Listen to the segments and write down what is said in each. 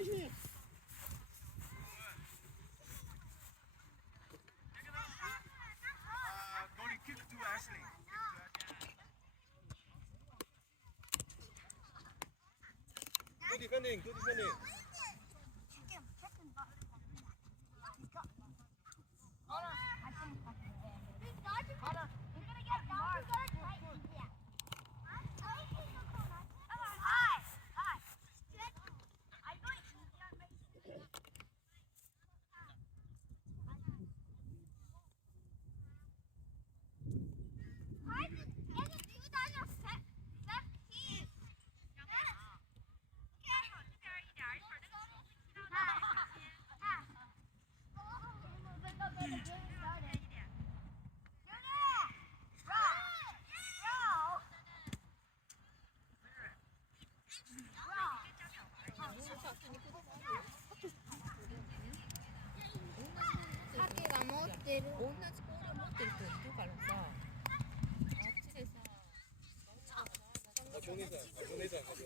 Good defending, good defending. 자기가 못대로 온나지 볼을 못 때릴 거 있을からさあっちでさ 조내산 가죠.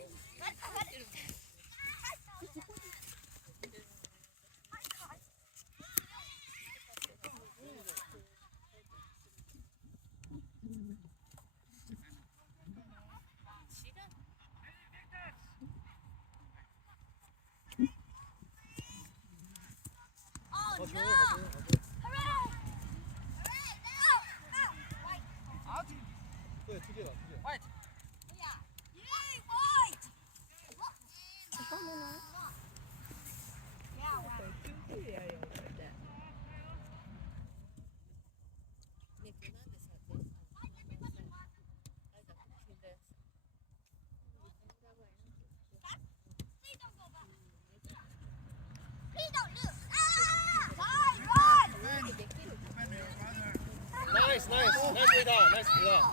네, 두 개가. Nice, nice play.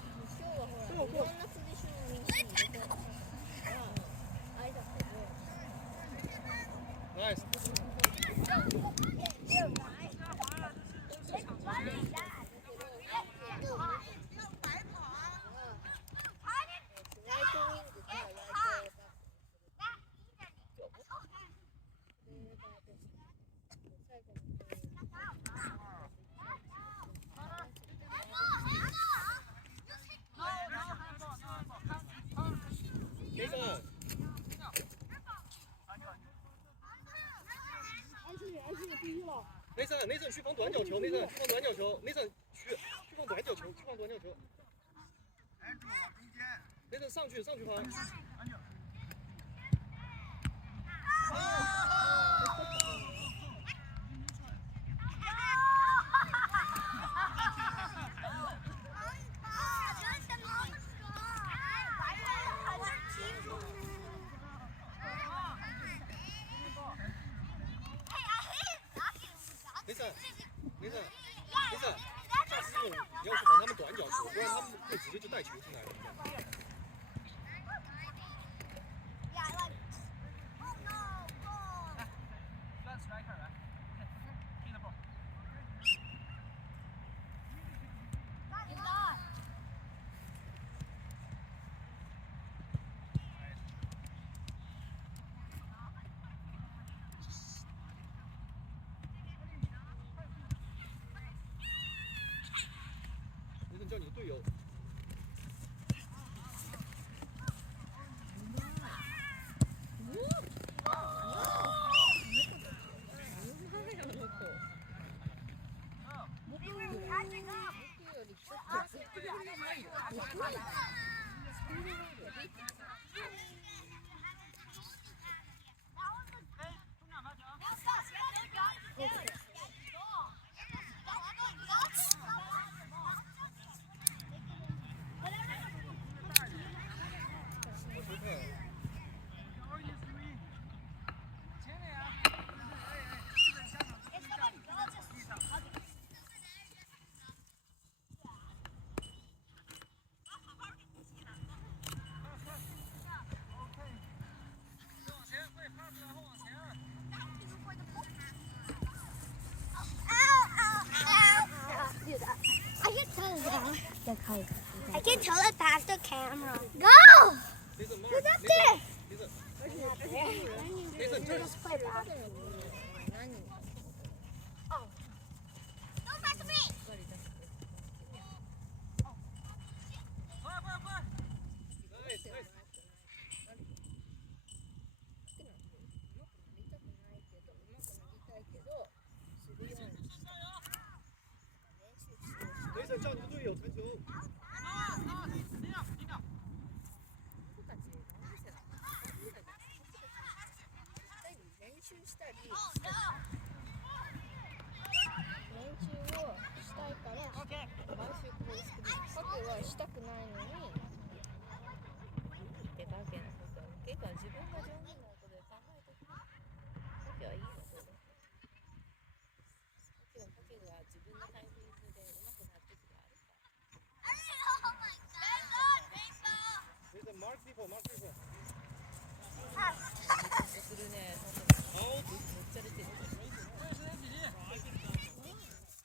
Nice.内森去防短角球，内森去防短角球，内森去防短角球，去防短角球。内森上去防。没事，下次你要去防他们短角球，不然他们会直接就带球进来了。叫你的队友。I can tell it past the camera. Go! Who's up there? Nathan，这是快打。 nice nice。Nathan，叫你的队友传球。したくないのに手加減のこと結構自分が上手なことで考えておく時はいいのそれで時は自分のタイミングでうまくなってくるあるから Nathan, mark people, mark people。するね好。めっちゃ出てる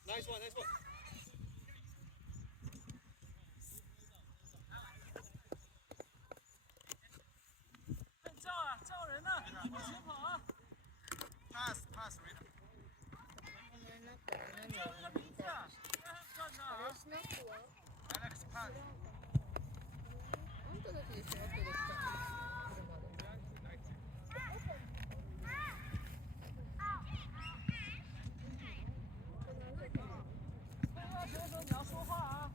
Nice one, nice one。Pass, pass, Rita。Alex, pass。あんたたちでしょ後で来た車で你要说话啊。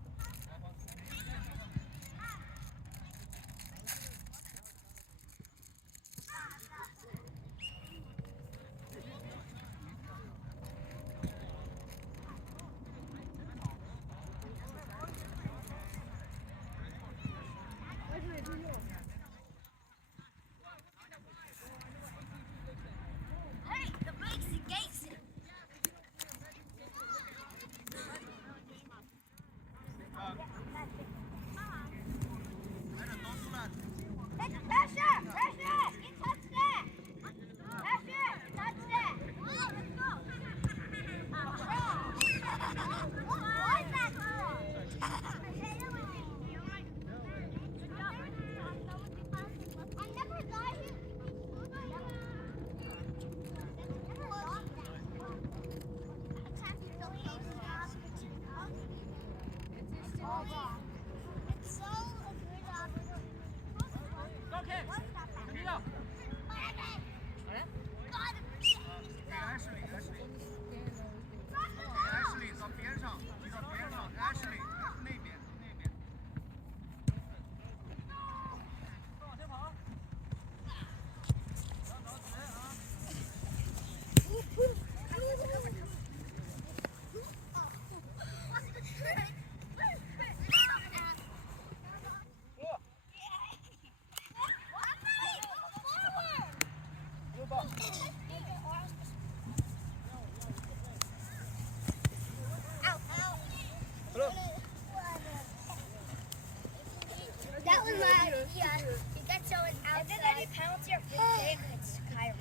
That was my idea. You got so it's outside. And then any penalty or big it's Kyron.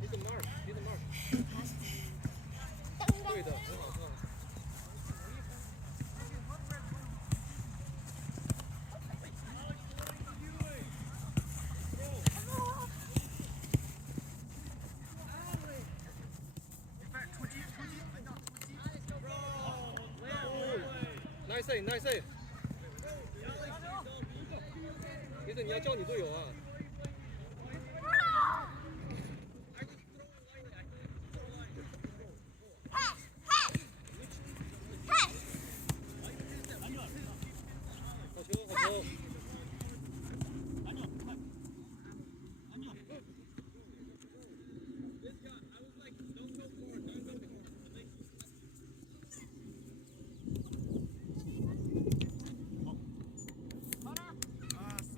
He's a mark, he's a mark。对的，很好，很好。Nice save, nice save。Nathan，你要叫你队友啊。好球，好球。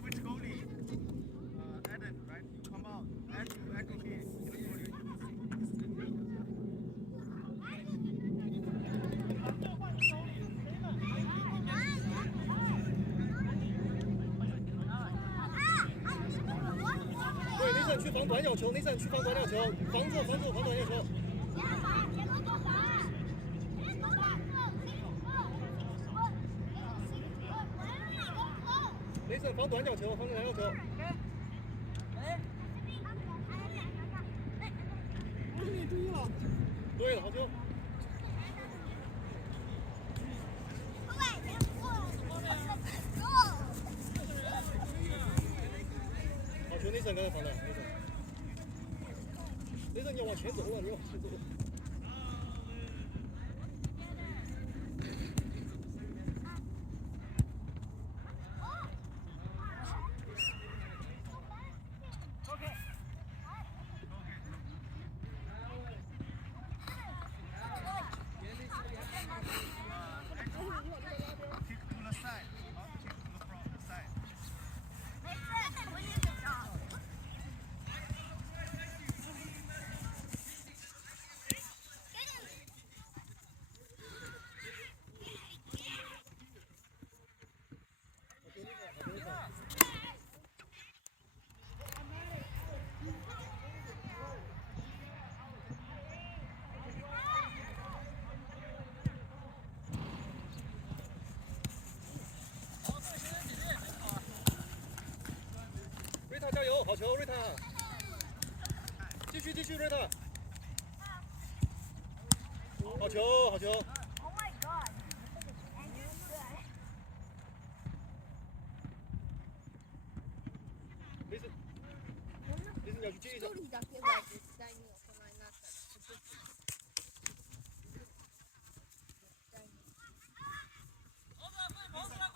Switch goalie. Eden, right? You come out. Ed will be in the goalie. 对，Nathan去防短角球，Nathan去防短角球，防住，防短角球。Nathan防短角球，防短角球。对了，好球！好球，内森刚才防的，内森你要往前走了，你要往前走。Kick to the side. Not kick to the front, the side.瑞塔加油，好球，瑞塔！继续，继续，瑞塔！好球，好球！ Oh my god. And you're good. 雷森，雷森你要去接一下。一人だけは絶対に大人になったら絶対に好球，好球！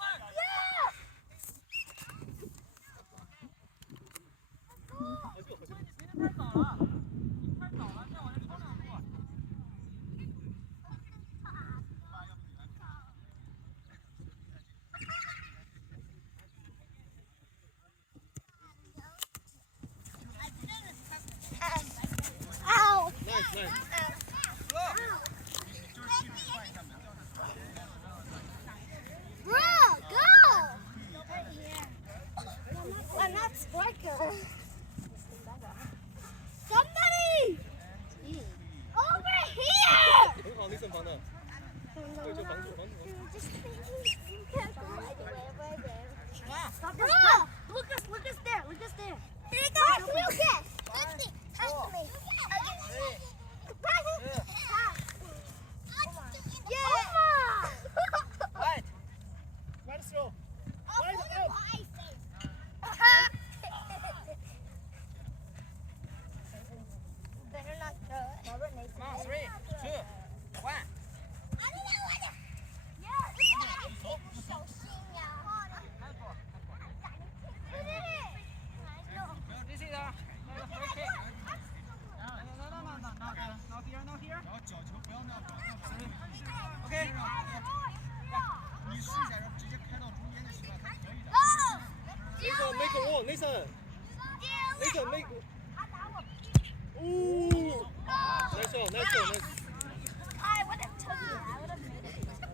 Ow. Nice, nice. Bro, go! I'm not striker. Somebody! Over here! 很好，内森防的。对，就防住，防住。 Bro! Lucas, Lucas there, Lucas there. Here he goes, Lucas! Pass me, pass to me. Pass it. Yeah! Right. Right throw. Right up. Better not throw it. Come on, 3, 2, 1. This is a free kick. No, not here, not here. Okay. 内森 make a wall，内森，内森 make。哦，nice shot，nice shot，nice。 I would have took it. I would have made it. But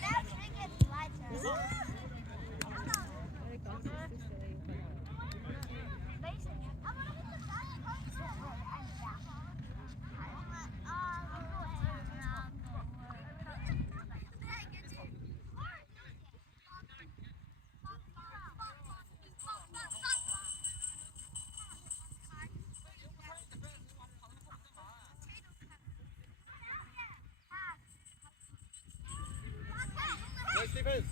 now Trinket slides her. Nice defense。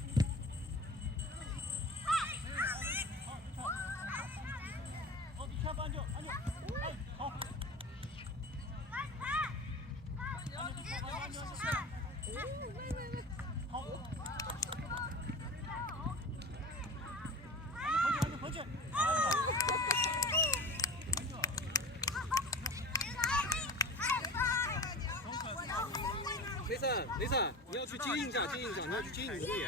雷森，雷森，你要去接应一下，接应一下，你要去接应主力。